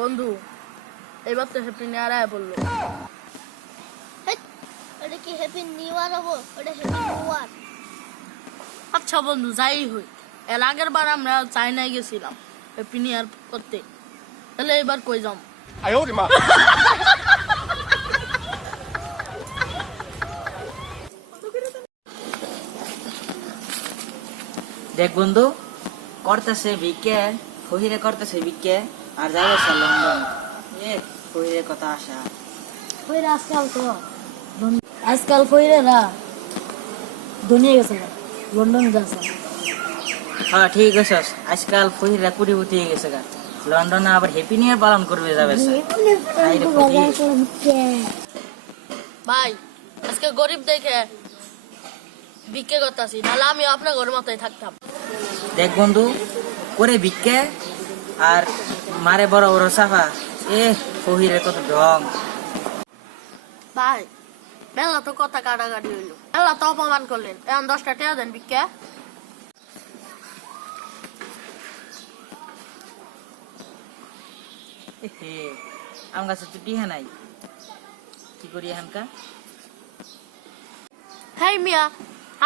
বন্ধু এবার তো হ্যাপি নিউ ইয়ার বলল। আচ্ছা বন্ধু যাই হই এর আগের বার আমরা চায়নায় গেছিলাম হ্যাপি নিউ ইয়ার করতে। তাহলে এবার কই যাম? আয়ো মা। দেখ বন্ধু করতেছে বিকে ফহিরে করতেছে বিকে আর যাবে সে লন্ডন। এ ফহিরে কথা আসা ফইরা আজকাল তো আজকাল ফইরেরা দুনিয়া গেছে লন্ডন যাচ্ছে হ্যাঁ ঠিক আছে আজকাল হয়ে গেছে গা। লন্ডনে আবার হ্যাপি ইয়ার পালন করবে যাবে। ভাই আজকে গরিব দেখে বিক্রি করতেছি নাহলে আমি আপনার ঘরের মতোই থাকতাম। দেখ বন্ধু করে বিকে আর মারে বড় বড় সাফা এ ফহিরে কত ঢং ভাই মেলা তো কথা কাটাকাটি হইল। মেলা তো অপমান করলেন। এখন দশটা টেয়া দেন বিক্কা হে আমার কাছে তো টিহা নাই। কি করি এখানকার? হ্যাঁ মিয়া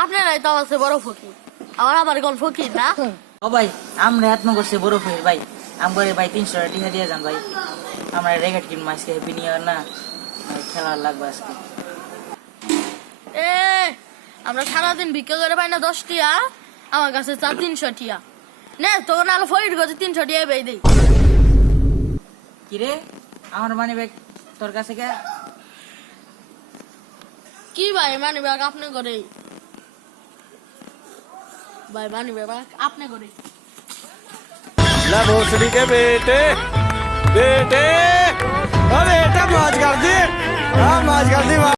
আপনারাই তো আমার বড় ফকির। আমার আবার কোন ফকির না? ও ভাই আমরা এত করছি বড় ফহির ভাই। আমগরে ভাই তিনশো টাকা টিহা দিয়ে যান ভাই। আমরা রেগেট কিনবো আজকে হ্যাপি নিউ ইয়ার না? খেলার লাগবে আজকে। এ আমরা সারাদিন ভিক্ষা করে পাই না দশ টিয়া আমার কাছে চার তিনশো টিয়া। নে তোর নাহলে ফরির কাছে তিনশো টিয়া বেই দেই কিরে আমার মানি ব্যাগ তোর কাছে কে? কি ভাই মানি ব্যাগ আপনি করে ভাই মানি ব্যাগ আপনি করে भोसड़ी के बेटे बेटे।